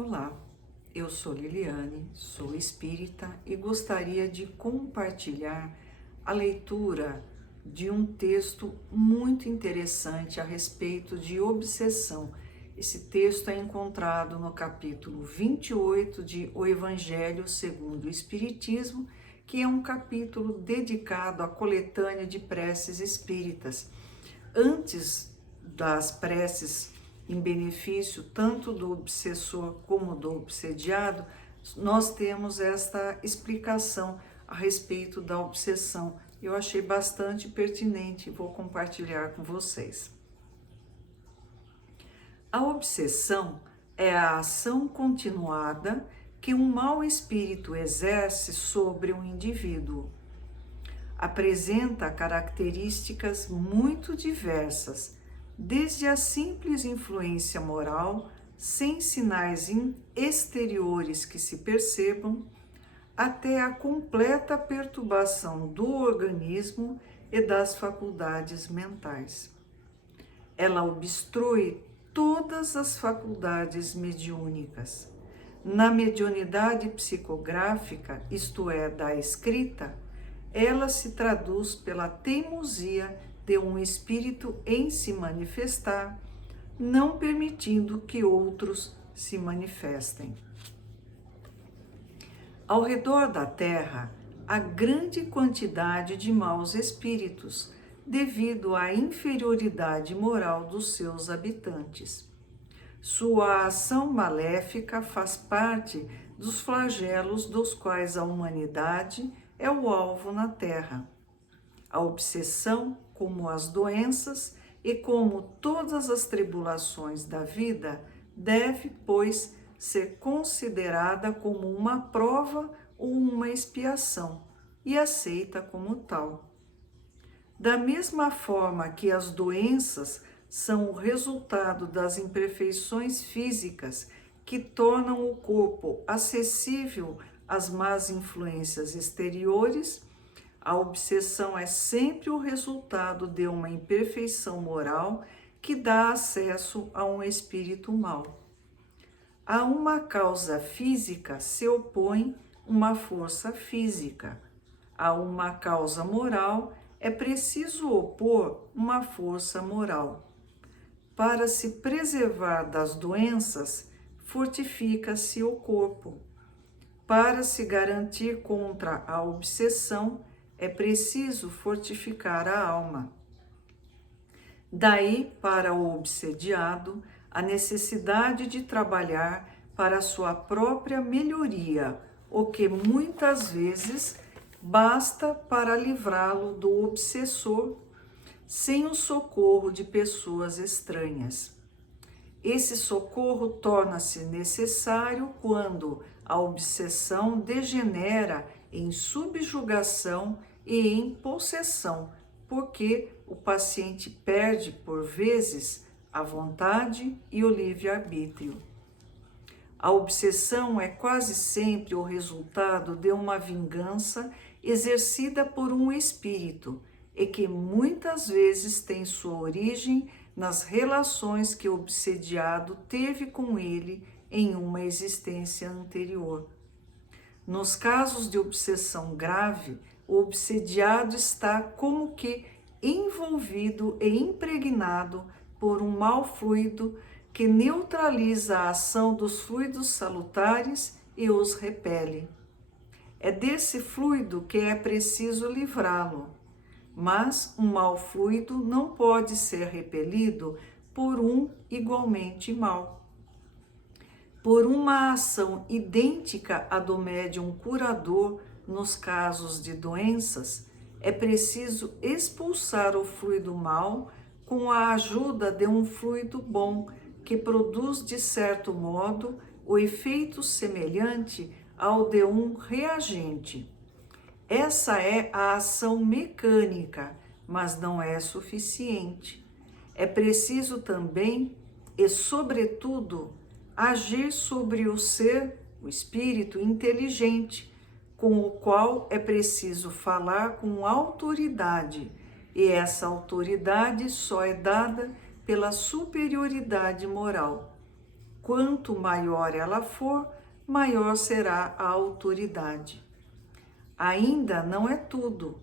Olá, eu sou Liliane, sou espírita e gostaria de compartilhar a leitura de um texto muito interessante a respeito de obsessão. Esse texto é encontrado no capítulo 28 de O Evangelho segundo o Espiritismo, que é um capítulo dedicado à coletânea de preces espíritas. Antes das preces em benefício tanto do obsessor como do obsediado, nós temos esta explicação a respeito da obsessão. Eu achei bastante pertinente e vou compartilhar com vocês. A obsessão é a ação continuada que um mau espírito exerce sobre um indivíduo. Apresenta características muito diversas, desde a simples influência moral, sem sinais exteriores que se percebam, até a completa perturbação do organismo e das faculdades mentais. Ela obstrui todas as faculdades mediúnicas. Na mediunidade psicográfica, isto é, da escrita, ela se traduz pela teimosia de um espírito em se manifestar, não permitindo que outros se manifestem. Ao redor da Terra, há grande quantidade de maus espíritos, devido à inferioridade moral dos seus habitantes. Sua ação maléfica faz parte dos flagelos dos quais a humanidade é o alvo na Terra. A obsessão, como as doenças e como todas as tribulações da vida, deve, pois, ser considerada como uma prova ou uma expiação e aceita como tal. Da mesma forma que as doenças são o resultado das imperfeições físicas que tornam o corpo acessível às más influências exteriores, a obsessão é sempre o resultado de uma imperfeição moral que dá acesso a um espírito mau. A uma causa física se opõe uma força física. A uma causa moral é preciso opor uma força moral. Para se preservar das doenças, fortifica-se o corpo. Para se garantir contra a obsessão, é preciso fortificar a alma. Daí, para o obsediado, a necessidade de trabalhar para a sua própria melhoria, o que muitas vezes basta para livrá-lo do obsessor, sem o socorro de pessoas estranhas. Esse socorro torna-se necessário quando a obsessão degenera em subjugação e em possessão, porque o paciente perde, por vezes, a vontade e o livre-arbítrio. A obsessão é quase sempre o resultado de uma vingança exercida por um espírito e que muitas vezes tem sua origem nas relações que o obsediado teve com ele em uma existência anterior. Nos casos de obsessão grave, o obsediado está como que envolvido e impregnado por um mau fluido que neutraliza a ação dos fluidos salutares e os repele. É desse fluido que é preciso livrá-lo, mas um mau fluido não pode ser repelido por um igualmente mau. Por uma ação idêntica à do médium curador nos casos de doenças, é preciso expulsar o fluido mau com a ajuda de um fluido bom, que produz, de certo modo, o efeito semelhante ao de um reagente. Essa é a ação mecânica, mas não é suficiente. É preciso também, e sobretudo, agir sobre o ser, o espírito inteligente, com o qual é preciso falar com autoridade, e essa autoridade só é dada pela superioridade moral. quanto maior ela for, maior será a autoridade. Ainda não é tudo.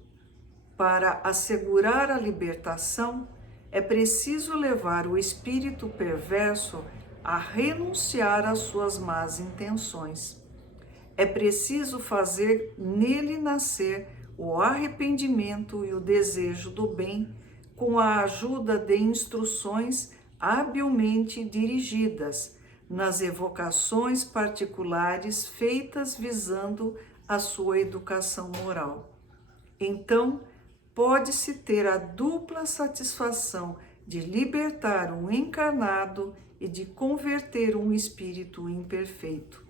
Para assegurar a libertação, é preciso levar o espírito perverso a renunciar às suas más intenções. É preciso fazer nele nascer o arrependimento e o desejo do bem, com a ajuda de instruções habilmente dirigidas, nas evocações particulares feitas visando a sua educação moral. Então, pode-se ter a dupla satisfação de libertar um encarnado e de converter um espírito imperfeito.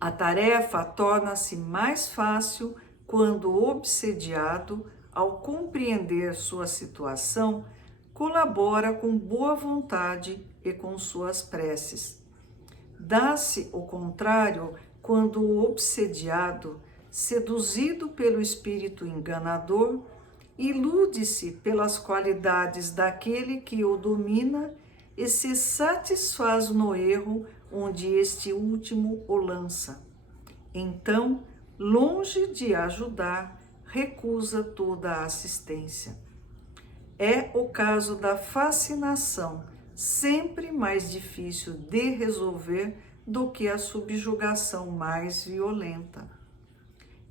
A tarefa torna-se mais fácil quando o obsediado, ao compreender sua situação, colabora com boa vontade e com suas preces. Dá-se o contrário quando o obsediado, seduzido pelo espírito enganador, ilude-se pelas qualidades daquele que o domina e se satisfaz no erro onde este último o lança. Então, longe de ajudar, recusa toda a assistência. É o caso da fascinação, sempre mais difícil de resolver do que a subjugação mais violenta.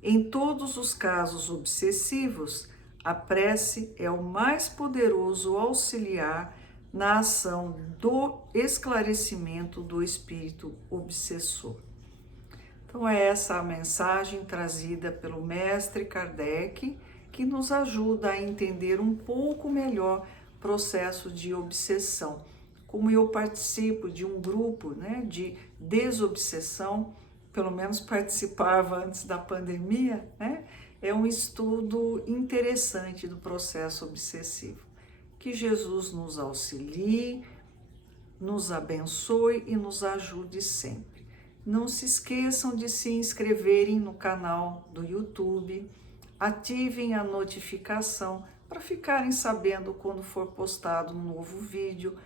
Em todos os casos obsessivos, a prece é o mais poderoso auxiliar na ação do esclarecimento do espírito obsessor. Então é essa a mensagem trazida pelo mestre Kardec, que nos ajuda a entender um pouco melhor o processo de obsessão. Como eu participo de um grupo, de desobsessão, pelo menos participava antes da pandemia, é um estudo interessante do processo obsessivo. Que Jesus nos auxilie, nos abençoe e nos ajude sempre. Não se esqueçam de se inscreverem no canal do YouTube, ativem a notificação para ficarem sabendo quando for postado um novo vídeo,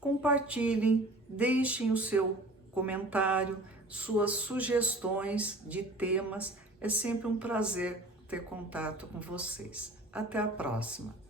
compartilhem, deixem o seu comentário, suas sugestões de temas. É sempre um prazer ter contato com vocês. Até a próxima!